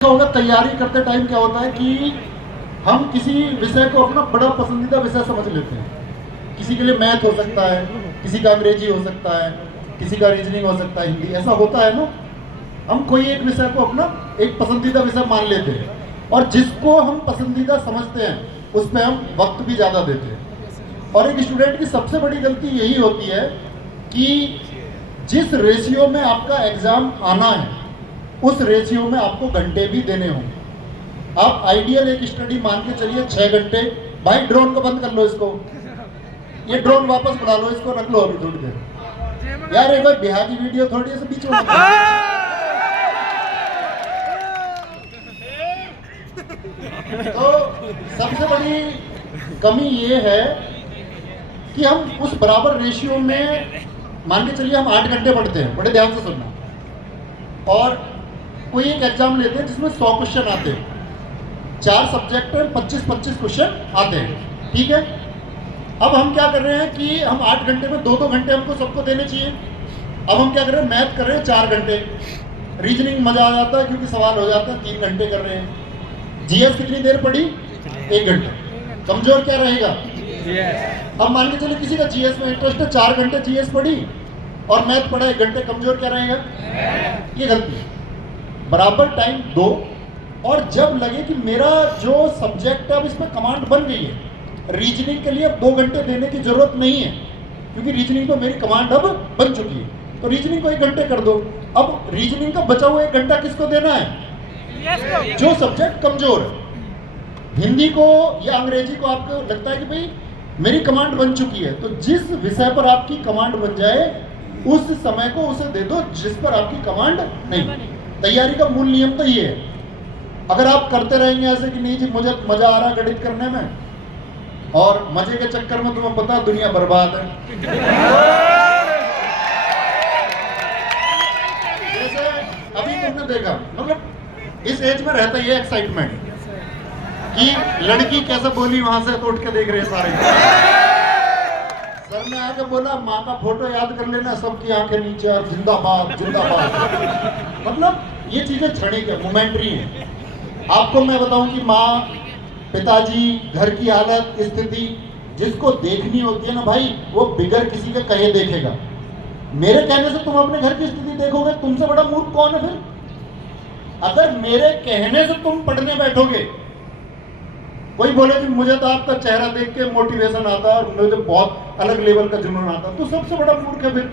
होगा तैयारी करते टाइम क्या होता है कि हम किसी विषय को अपना बड़ा पसंदीदा विषय समझ लेते हैं। किसी के लिए मैथ हो सकता है, किसी का अंग्रेजी हो सकता है, किसी का रीजनिंग हो सकता है, हिंदी, ऐसा होता है ना। हम कोई एक विषय को अपना एक पसंदीदा विषय मान लेते हैं और जिसको हम पसंदीदा समझते हैं उस पर हम वक्त भी ज़्यादा देते हैं। और एक स्टूडेंट की सबसे बड़ी गलती यही होती है कि जिस रेशियो में आपका एग्ज़ाम आना है उस रेशियो में आपको घंटे भी देने होंगे। आप आइडियल एक स्टडी मान के चलिए 6 घंटे। भाई ड्रोन को बंद कर लो, इसको, ये ड्रोन वापस बुला लो, इसको रख लो अभी थोड़ी देर। यार एक बार बिहार की वीडियो थोड़ी से बीच में तो सबसे बड़ी कमी ये है कि हम उस बराबर रेशियो में मान के चलिए हम 8 घंटे पढ़ते हैं। बड़े ध्यान से सुनना। और कोई एक एग्जाम लेते हैं जिसमें 100 क्वेश्चन आते हैं, 4 सब्जेक्ट में 25-25 क्वेश्चन आते हैं, ठीक है। अब हम क्या कर रहे हैं कि हम 8 घंटे में 2-2 घंटे हमको सबको देने चाहिए। अब हम क्या कर रहे हैं, मैथ कर रहे हैं 4 घंटे, रीजनिंग मजा आ जाता है क्योंकि सवाल हो जाता है 3 घंटे कर रहे हैं, जीएस कितनी देर पढ़ी, 1 घंटा, कमजोर क्या रहेगा। अब मान के चलिए किसी का जीएस में इंटरेस्ट है, 4 घंटे जीएस पढ़ी और मैथ पढ़ा 1 घंटे, कमजोर क्या रहेगा। ये गलती है। बराबर टाइम दो और जब लगे कि मेरा जो सब्जेक्ट है अब इसमें कमांड बन गई है, रीजनिंग के लिए अब 2 घंटे देने की जरूरत नहीं है क्योंकि रीजनिंग तो मेरी कमांड अब बन चुकी है, तो रीजनिंग को 1 घंटे कर दो। अब रीजनिंग का बचा हुआ 1 घंटा किसको देना है, जो सब्जेक्ट कमजोर है। हिंदी को या अंग्रेजी को आपको लगता है कि भाई मेरी कमांड बन चुकी है, तो जिस विषय पर आपकी कमांड बन जाए उस समय को उसे दे दो जिस पर आपकी कमांड नहीं। तैयारी का मूल नियम तो ये है। अगर आप करते रहेंगे ऐसे कि नहीं जी मुझे मजा आ रहा गणित करने में और मजे के चक्कर में तुम्हें पता दुनिया बर्बाद है। जैसे अभी तुमने देखा, मतलब इस एज में रहता है ये एक्साइटमेंट कि लड़की कैसे बोली वहां से तो उठ के देख रहे सारे। सर ने आके बोला माँ का फोटो याद कर लेना, सबकी आंखें नीचे और जिंदाबाद जिंदाबाद। मतलब ये चीजें क्षणिक है, मोमेंटरी है। आपको मैं बताऊं कि माँ, पिताजी, घर की हालत, स्थिति जिसको देखनी होती है ना भाई, वो बिगर किसी के कहे देखेगा। मेरे कहने से तुम अपने घर की स्थिति देखोगे, तुमसे बड़ा मूर्ख कौन है फिर। अगर मेरे कहने से तुम पढ़ने बैठोगे, कोई बोले कि मुझे तो आपका चेहरा देख के मोटिवेशन आता है और मुझे बहुत अलग लेवल का जुनून आता, तो सबसे बड़ा मूर्ख है फिर।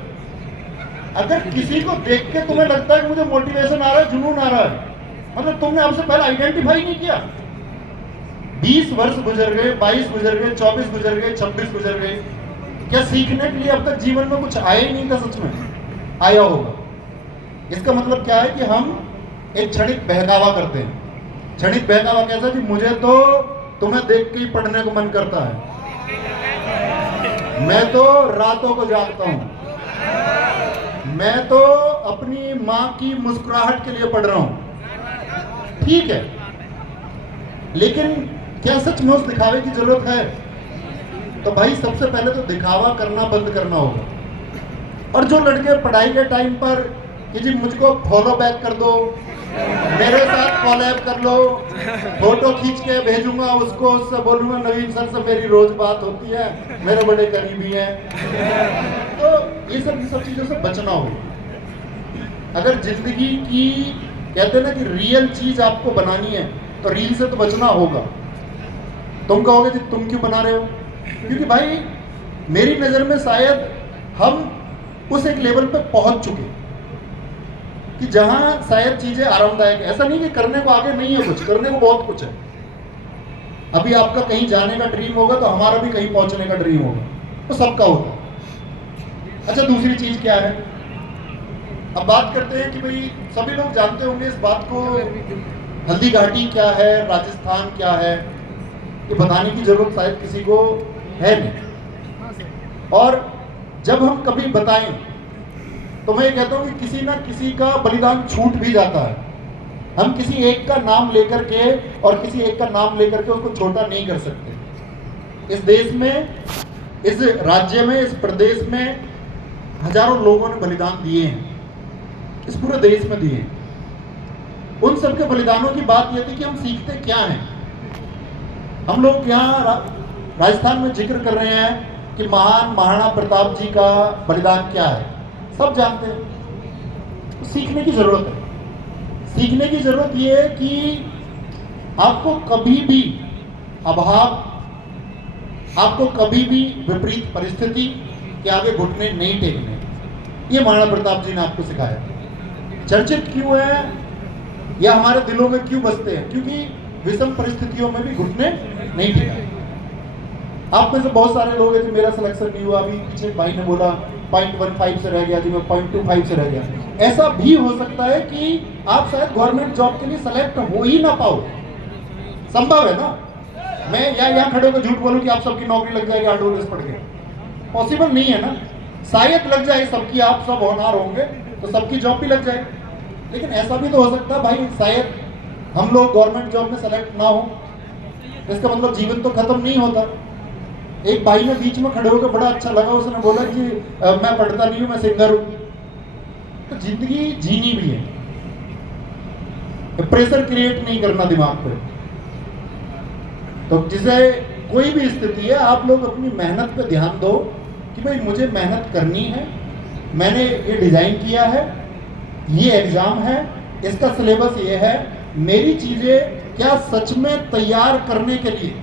अगर किसी को देख के तुम्हें लगता है कि मुझे मोटिवेशन आ रहा है, जुनून आ रहा है, मतलब तुमने हमसे पहले आइडेंटिफाई नहीं किया। 20 वर्ष गुजर गए, 22 गुजर गए, 24 गुजर गए, 26 गुजर गए, क्या सीखने के लिए अब तक जीवन में कुछ आया ही नहीं था। सच में आया होगा। इसका मतलब क्या है कि हम एक क्षणिक बहकावा करते हैं। क्षणिक बहकावा कैसा कि मुझे तो तुम्हें देख के ही पढ़ने को मन करता है, मैं तो रातों को जागता हूं, मैं तो अपनी मां की मुस्कुराहट के लिए पढ़ रहा हूं। ठीक है, लेकिन क्या सच में उस दिखावे की जरूरत है। तो भाई सबसे पहले तो दिखावा करना बंद करना होगा। और जो लड़के पढ़ाई के टाइम पर कि जी मुझको फॉलो बैक कर दो, मेरे साथ कॉलैब कर लो, फोटो खींच के भेजूंगा उसको, उससे बोलूंगा नवीन सर से मेरी रोज बात होती है, मेरे बड़े करीबी हैं, तो ये सब चीजों से बचना होगा। अगर जिंदगी की कहते हैं ना कि रियल चीज आपको बनानी है तो रील से तो बचना होगा। तुम कहोगे कि तुम क्यों बना रहे हो, क्योंकि भाई मेरी नजर में शायद हम उस एक लेवल पे पहुंच चुके कि जहां शायद चीजें आरामदायक है। ऐसा नहीं कि करने को आगे नहीं है, कुछ करने को बहुत कुछ है। अभी आपका कहीं जाने का ड्रीम होगा तो हमारा भी कहीं पहुंचने का ड्रीम होगा, तो सबका होगा। अच्छा, दूसरी चीज क्या है, अब बात करते हैं कि भाई सभी लोग जानते होंगे इस बात को, हल्दी घाटी क्या है, राजस्थान क्या है, ये बताने की जरूरत शायद किसी को है नहीं। और जब हम कभी बताएं तो मैं ये कहता हूं कि किसी ना किसी का बलिदान छूट भी जाता है। हम किसी एक का नाम लेकर के और किसी एक का नाम लेकर के उसको छोटा नहीं कर सकते। इस देश में, इस राज्य में, इस प्रदेश में हजारों लोगों ने बलिदान दिए हैं, इस पूरे देश में दिए हैं। उन सबके बलिदानों की बात यह थी कि हम सीखते क्या हैं। हम लोग यहाँ राजस्थान में जिक्र कर रहे हैं कि महान महाराणा प्रताप जी का बलिदान क्या है, सब जानते हैं। तो सीखने की जरूरत है। सीखने की जरूरत यह है कि आपको कभी भी अभाव, आपको कभी भी विपरीत परिस्थिति के आगे घुटने नहीं टेकने। ये महाराणा प्रताप जी ने आपको सिखाया। चर्चित क्यों है या हमारे दिलों में क्यों बसते हैं? क्योंकि विषम परिस्थितियों में भी घुटने नहीं टेका। आप में से बहुत सारे लोग हैं कि मेरा सिलेक्शन नहीं हुआ, अभी पीछे भाई ने बोला 0.15 से रह गया जी, मैं 0.25 से रह गया। ऐसा भी हो सकता है कि आप शायद गवर्नमेंट जॉब के लिए सेलेक्ट हो ही ना पाओ। संभव है ना? मैं यहाँ खड़े होकर झूठ बोलूं कि आप सबकी नौकरी लग जाएगी आरडब्ल्यूएस पढ़ के? पॉसिबल नहीं है ना। शायद लग जाए सबकी, आप सब होनहार होंगे तो सबकी जॉब भी लग जाए। लेकिन ऐसा भी तो हो सकता है भाई, शायद हम लोग गवर्नमेंट जॉब में सेलेक्ट ना हो, इसका मतलब जीवन तो खत्म नहीं होता। एक भाई ने बीच में खड़े होकर बड़ा अच्छा लगा, उसने बोला कि मैं पढ़ता नहीं हूं, मैं सिंगर हूं। तो जिंदगी जीनी भी है, प्रेशर क्रिएट नहीं करना दिमाग पे। तो जिसे कोई भी स्थिति है, आप लोग अपनी मेहनत पे ध्यान दो कि भाई मुझे मेहनत करनी है, मैंने ये डिजाइन किया है, ये एग्जाम है, इसका सिलेबस ये है, मेरी चीजें क्या सच में तैयार करने के लिए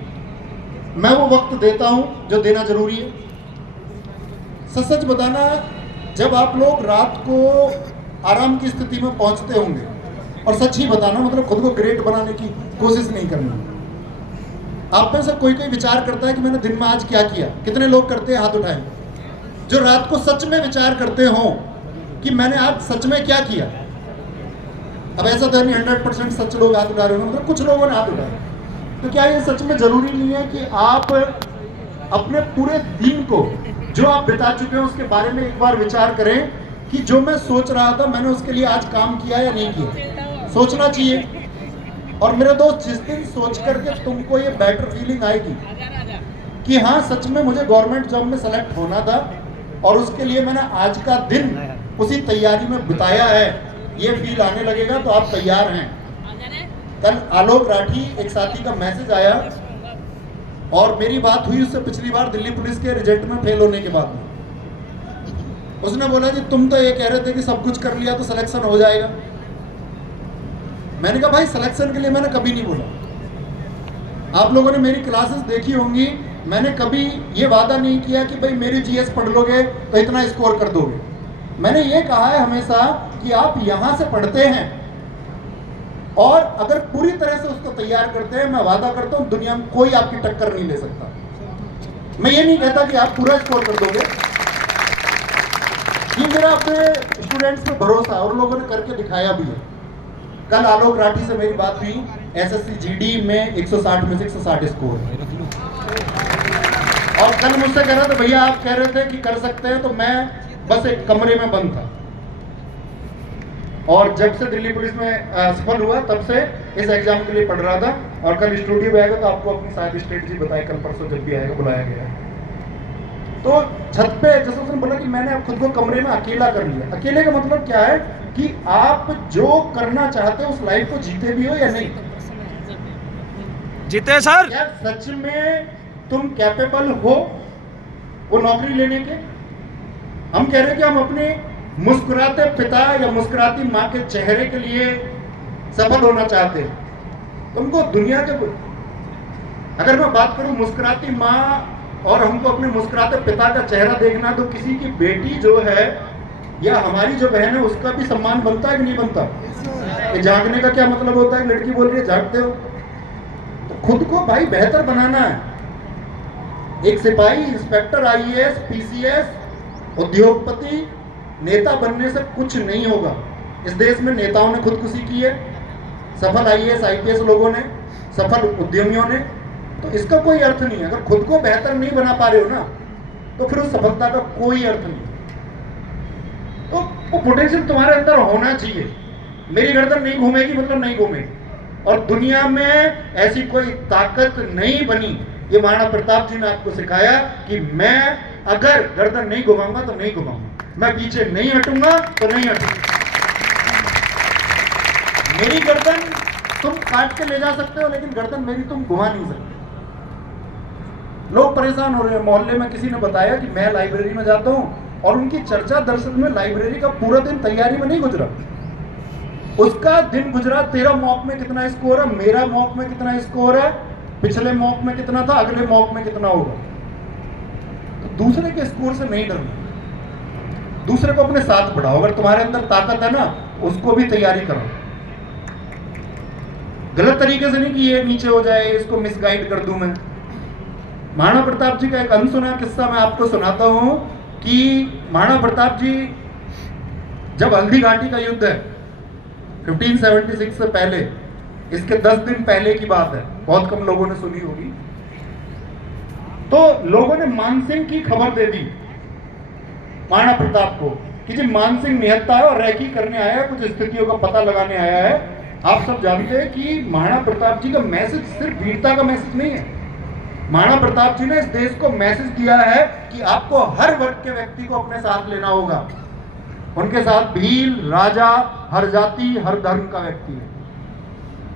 मैं वो वक्त देता हूं जो देना जरूरी है। सच सच बताना, जब आप लोग रात को आराम की स्थिति में पहुंचते होंगे, और सच ही बताना मतलब खुद को ग्रेट बनाने की कोशिश नहीं करना। आप में से कोई कोई विचार करता है कि मैंने दिन में आज क्या किया? कितने लोग करते हैं? हाथ उठाएं जो रात को सच में विचार करते हो कि मैंने आज सच में क्या किया। अब ऐसा तो नहीं 100% सच लोग हाथ उठा रहे हो, मतलब कुछ लोगों ने हाथ उठाए। तो क्या ये सच में जरूरी नहीं है कि आप अपने पूरे दिन को जो आप बिता चुके हैं उसके बारे में एक बार विचार करें कि जो मैं सोच रहा था मैंने उसके लिए आज काम किया या नहीं किया? सोचना चाहिए। और मेरे दोस्त, जिस दिन सोच करके तुमको ये बेटर फीलिंग आएगी कि हाँ सच में मुझे गवर्नमेंट जॉब में सेलेक्ट होना था और उसके लिए मैंने आज का दिन उसी तैयारी में बिताया है, ये फील आने लगेगा तो आप तैयार हैं। कल आलोक राठी एक साथी का मैसेज आया और मेरी बात हुई उससे पिछली बार दिल्ली पुलिस के रिजल्ट में फेल होने के बाद में। उसने बोला जी तुम तो ये कह रहे थे कि सब कुछ कर लिया तो सिलेक्शन हो जाएगा। मैंने कहा भाई सिलेक्शन के लिए मैंने कभी नहीं बोला। आप लोगों ने मेरी क्लासेस देखी होंगी, मैंने कभी ये वादा नहीं किया कि भाई मेरी जीएस पढ़ लोगे तो इतना स्कोर कर दोगे। मैंने ये कहा है हमेशा कि आप यहां से पढ़ते हैं और अगर पूरी तरह से उसको तैयार करते हैं, मैं वादा करता हूं दुनिया में कोई आपकी टक्कर नहीं ले सकता। मैं ये नहीं कहता कि आप पूरा स्कोर कर दोगे, ये मेरा अपने स्टूडेंट्स पे भरोसा है और लोगों ने करके दिखाया भी है। कल आलोक राठी से मेरी बात हुई, एसएससी जीडी में 160 में से 160 स्कोर है। और कल मुझसे कह रहा था भैया आप कह रहे थे कि कर सकते हैं, तो मैं बस एक कमरे में बंद था और जब से दिल्ली पुलिस में सफल हुआ तब से इस एग्जाम के लिए पढ़ रहा था। और कल स्टूडियो में आएगा तो आपको अपनी सारी स्ट्रेटजी बताए, कल परसों जब भी आएगा बुलाया गया। तो छत पे जैसे उसने बोला कि मैंने खुद को कमरे में अकेला कर लिया। अकेले का मतलब क्या है कि आप जो करना चाहते हो उस लाइफ को जीते भी हो या नहीं जीते सर। क्या सच में तुम कैपेबल हो वो नौकरी लेने के? हम कह रहे हैं कि हम अपने मुस्कुराते पिता या मुस्कुराती माँ के चेहरे के लिए सफल होना चाहते हैं। तुमको दुनिया के, अगर मैं बात करूं मुस्कुराती माँ और हमको अपने मुस्कुराते पिता का चेहरा देखना, तो किसी की बेटी जो है या हमारी जो बहन है उसका भी सम्मान बनता है कि नहीं बनता? ये जागने का क्या मतलब होता है? लड़की बोल रही है जागते हो, तो खुद को भाई बेहतर बनाना है। एक सिपाही, इंस्पेक्टर, आईएएस, पीसीएस, उद्योगपति, नेता बनने से कुछ नहीं होगा। इस देश में नेताओं ने खुदकुशी की है, सफल आईएएस आईपीएस लोगों ने, सफल उद्यमियों ने। तो इसका कोई अर्थ नहीं है। अगर खुद को बेहतर नहीं बना पा रहे हो ना, तो फिर उस सफलता का कोई अर्थ नहीं। तो वो पोटेंशियल तुम्हारे अंदर होना चाहिए। मेरी गर्दन नहीं घूमेगी मतलब नहीं घूमेगी। और दुनिया में ऐसी कोई ताकत नहीं बनी, ये महाराणा प्रताप जी ने आपको सिखाया कि मैं अगर गर्दन नहीं घुमाऊंगा तो नहीं घुमाऊंगा, मैं पीछे नहीं हटूंगा तो नहीं हटूंगा। मेरी गर्दन तुम काट के ले जा सकते हो, लेकिन गर्दन मेरी तुम घुमा नहीं सकते। लोग परेशान हो रहे हैं। मोहल्ले में किसी ने बताया कि मैं लाइब्रेरी में जाता हूं और उनकी चर्चा दरअसल में लाइब्रेरी का पूरा दिन तैयारी में नहीं गुजरा। उसका दिन गुजरा तेरा मॉक में कितना स्कोर है, मेरा मॉक में कितना स्कोर है, पिछले मॉक में कितना था, अगले मॉक में कितना होगा। तो दूसरे के स्कोर से नहीं डरना, दूसरे को अपने साथ बढ़ाओ। अगर तुम्हारे अंदर ताकत है ना, उसको भी तैयारी करो। गलत तरीके से नहीं कि ये नीचे हो जाए, इसको मिसगाइड कर दूं मैं। महाराणा प्रताप जी का एक अनसुना किस्सा मैं आपको सुनाता हूं कि महाराणा प्रताप जी जब हल्दी घाटी का युद्ध है 1576 से पहले, इसके 10 दिन पहले की बात है, बहुत कम लोगों ने सुनी होगी, तो लोगों ने मानसिंह की खबर दे दी महाराणा प्रताप को कि जी मानसिंह निहत्था है और रैकी करने आया है, कुछ स्थितियों का पता लगाने आया है। आप सब जानते हैं कि महाराणा प्रताप जी का मैसेज सिर्फ वीरता का मैसेज नहीं है। महाराणा प्रताप जी ने इस देश को मैसेज दिया है कि आपको हर वर्ग के व्यक्ति को अपने साथ लेना होगा। उनके साथ भील, राजा, हर जाति, हर धर्म का व्यक्ति है।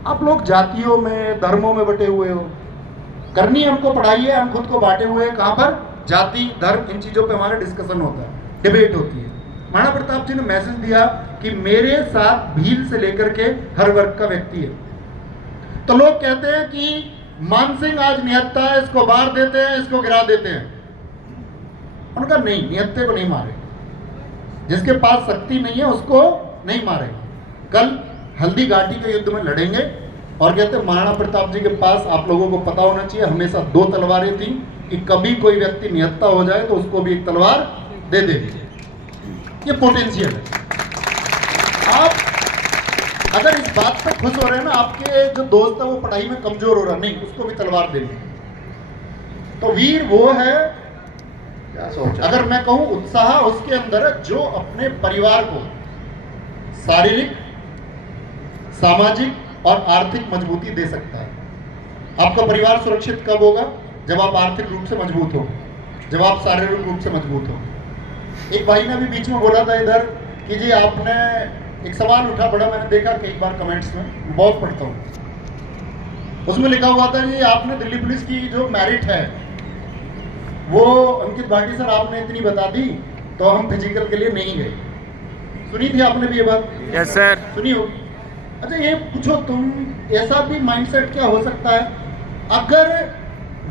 आप लोग जातियों में, धर्मों में बटे हुए हो, करनी है हमको पढ़ाई है, हम खुद को बांटे हुए हैं। कहां पर? जाति, धर्म, इन चीजों पे हमारा डिस्कशन होता है, डिबेट होती है। महाराणा प्रताप जी ने मैसेज दिया कि मेरे साथ भील से लेकर के हर वर्ग का व्यक्ति है। तो लोग कहते हैं कि मानसिंह आज निहत्था है, इसको मार देते हैं, इसको गिरा देते हैं। उनका नहीं, निहत्थे को नहीं मारे, जिसके पास शक्ति नहीं है उसको नहीं मारेंगे। कल हल्दी घाटी के युद्ध में लड़ेंगे और कहते हैं महाराणा प्रताप जी के पास, आप लोगों को पता होना चाहिए, हमेशा 2 तलवारें थी कि कभी कोई व्यक्ति निहत्था हो जाए तो उसको भी एक तलवार दे देंगे। ये पोटेंशियल है। आप अगर इस बात पर खुश हो रहे हैं ना, आपके जो दोस्त है वो पढ़ाई में कमजोर हो रहा, नहीं, उसको भी तलवार देंगे। तो वीर वो है, क्या सोचा, अगर मैं कहूं उत्साह उसके अंदर है जो अपने परिवार को शारीरिक, सामाजिक और आर्थिक मजबूती दे सकता है। आपका परिवार सुरक्षित कब होगा? जब आप आर्थिक रूप से मजबूत हो, जब आप शारीरिक रूप से मजबूत हो। एक भाई ने भी बीच में बोला था इधर कि जी आपने, एक सवाल उठा पड़ा, मैंने देखा कई बार कमेंट्स में, बहुत पढ़ता हूँ, उसमें लिखा हुआ था कि आपने दिल्ली पुलिस की जो मेरिट है वो अंकित भाटी सर आपने इतनी बता दी तो हम फिजिकल के लिए नहीं गए। सुनी थी आपने भी ये बात? यस सर, सुनी होगी। अच्छा ये पूछो तुम, ऐसा भी माइंडसेट क्या हो सकता है अगर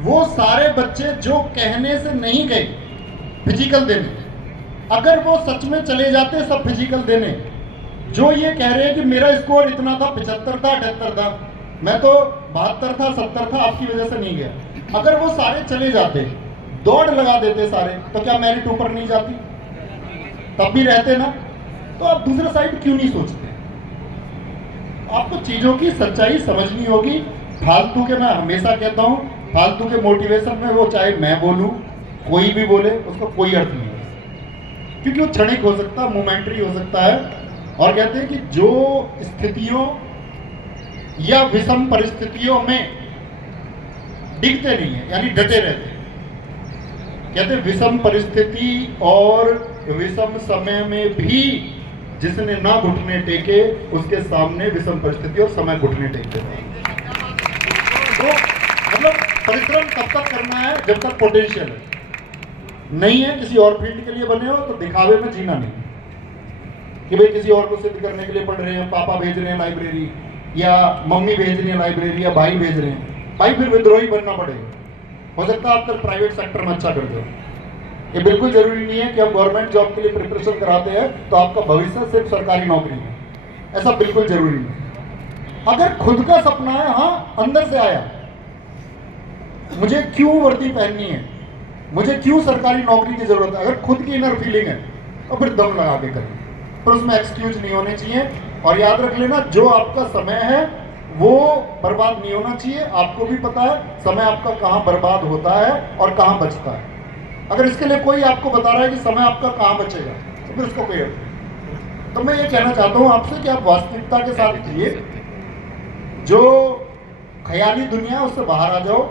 वो सारे बच्चे जो कहने से नहीं गए फिजिकल देने, अगर वो सच में चले जाते सब फिजिकल देने, जो ये कह रहे हैं कि मेरा स्कोर इतना था, 75 था, 78 था, मैं तो 72 था, 70 था, आपकी वजह से नहीं गया, अगर वो सारे चले जाते, दौड़ लगा देते सारे, तो क्या मेरिट ऊपर नहीं जाती? तब भी रहते ना। तो आप दूसरा साइड क्यों नहीं सोचते? आपको चीजों की सच्चाई समझनी होगी। फालतू के, मैं हमेशा कहता हूं, फालतू के मोटिवेशन में, वो चाहे मैं बोलूं, कोई भी बोले, उसका कोई अर्थ नहीं है, क्योंकि वो क्षणिक हो सकता है, मोमेंटरी हो सकता है। और कहते हैं कि जो स्थितियों या विषम परिस्थितियों में डिगते नहीं है, यानी डटे रहते हैं, कहते हैं विषम परिस्थिति और विषम समय में भी जिसने ना घुटने टेके उसके सामने विषम परिस्थिति और समय घुटने टेकते हैं। तो मतलब परिश्रम तब तक करना है जब तक पोटेंशियल है। नहीं है, किसी और फील्ड के लिए बने हो तो दिखावे में जीना नहीं कि भाई किसी और को सिद्ध करने के लिए पढ़ रहे हैं, पापा भेज रहे हैं लाइब्रेरी, या मम्मी भेज रही है लाइब्रेरी, या भाई भेज रहे हैं, भाई फिर विद्रोही बनना पड़ेगा। हो सकता है आप कल प्राइवेट सेक्टर में अच्छा कर दो। ये बिल्कुल जरूरी नहीं है कि आप गवर्नमेंट जॉब के लिए प्रिपरेशन कराते हैं तो आपका भविष्य सिर्फ सरकारी नौकरी है, ऐसा बिल्कुल जरूरी नहीं। अगर खुद का सपना है, हाँ अंदर से आया, मुझे क्यों वर्दी पहननी है, मुझे क्यों सरकारी नौकरी की जरूरत है, अगर खुद की इनर फीलिंग है तो फिर दम लगा के करें, पर उसमें एक्सक्यूज नहीं होने चाहिए। और याद रख लेना, जो आपका समय है वो बर्बाद नहीं होना चाहिए। आपको भी पता है समय आपका कहाँ बर्बाद होता है और कहाँ बचता है। अगर इसके लिए कोई आपको बता रहा है कि समय आपका कहाँ बचेगा तो फिर उसको कोई अर्थ नहीं। तो मैं ये कहना चाहता हूँ आपसे कि आप वास्तविकता के साथ जिए, जो ख्याली दुनिया उससे बाहर आ जाओ,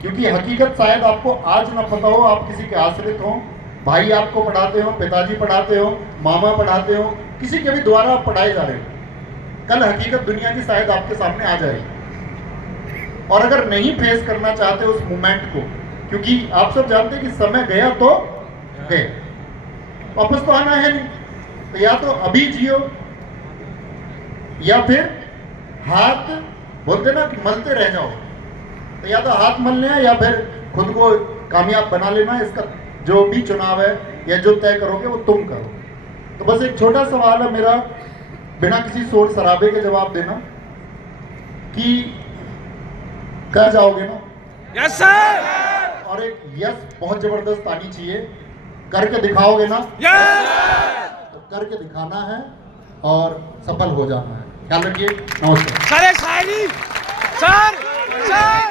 क्योंकि हकीकत शायद आपको आज ना पता हो, आप किसी के आश्रित हो, भाई आपको पढ़ाते हो, पिताजी पढ़ाते हो, मामा पढ़ाते हो, किसी के भी द्वारा आप पढ़ाए जा रहे हो, कल हकीकत दुनिया की शायद आपके सामने आ जाएगी। और अगर नहीं फेस करना चाहते उस मोमेंट को, क्योंकि आप सब जानते हैं कि समय गया तो गए, वापस तो आना है नहीं, तो या तो अभी जियो या फिर हाथ बोलते ना कि मलते रह जाओ, तो या तो हाथ मल लेना या फिर खुद को कामयाब बना लेना। इसका जो भी चुनाव है या जो तय करोगे वो तुम करो। तो बस एक छोटा सवाल है मेरा, बिना किसी शोर शराबे के जवाब देना कि कर जाओगे ना? Yes sir. और एक यस बहुत जबरदस्त आनी चाहिए, करके दिखाओगे ना? यस। तो करके दिखाना है और सफल हो जाना है। ख्याल रखिए। नमस्कार सर शायरी सर सर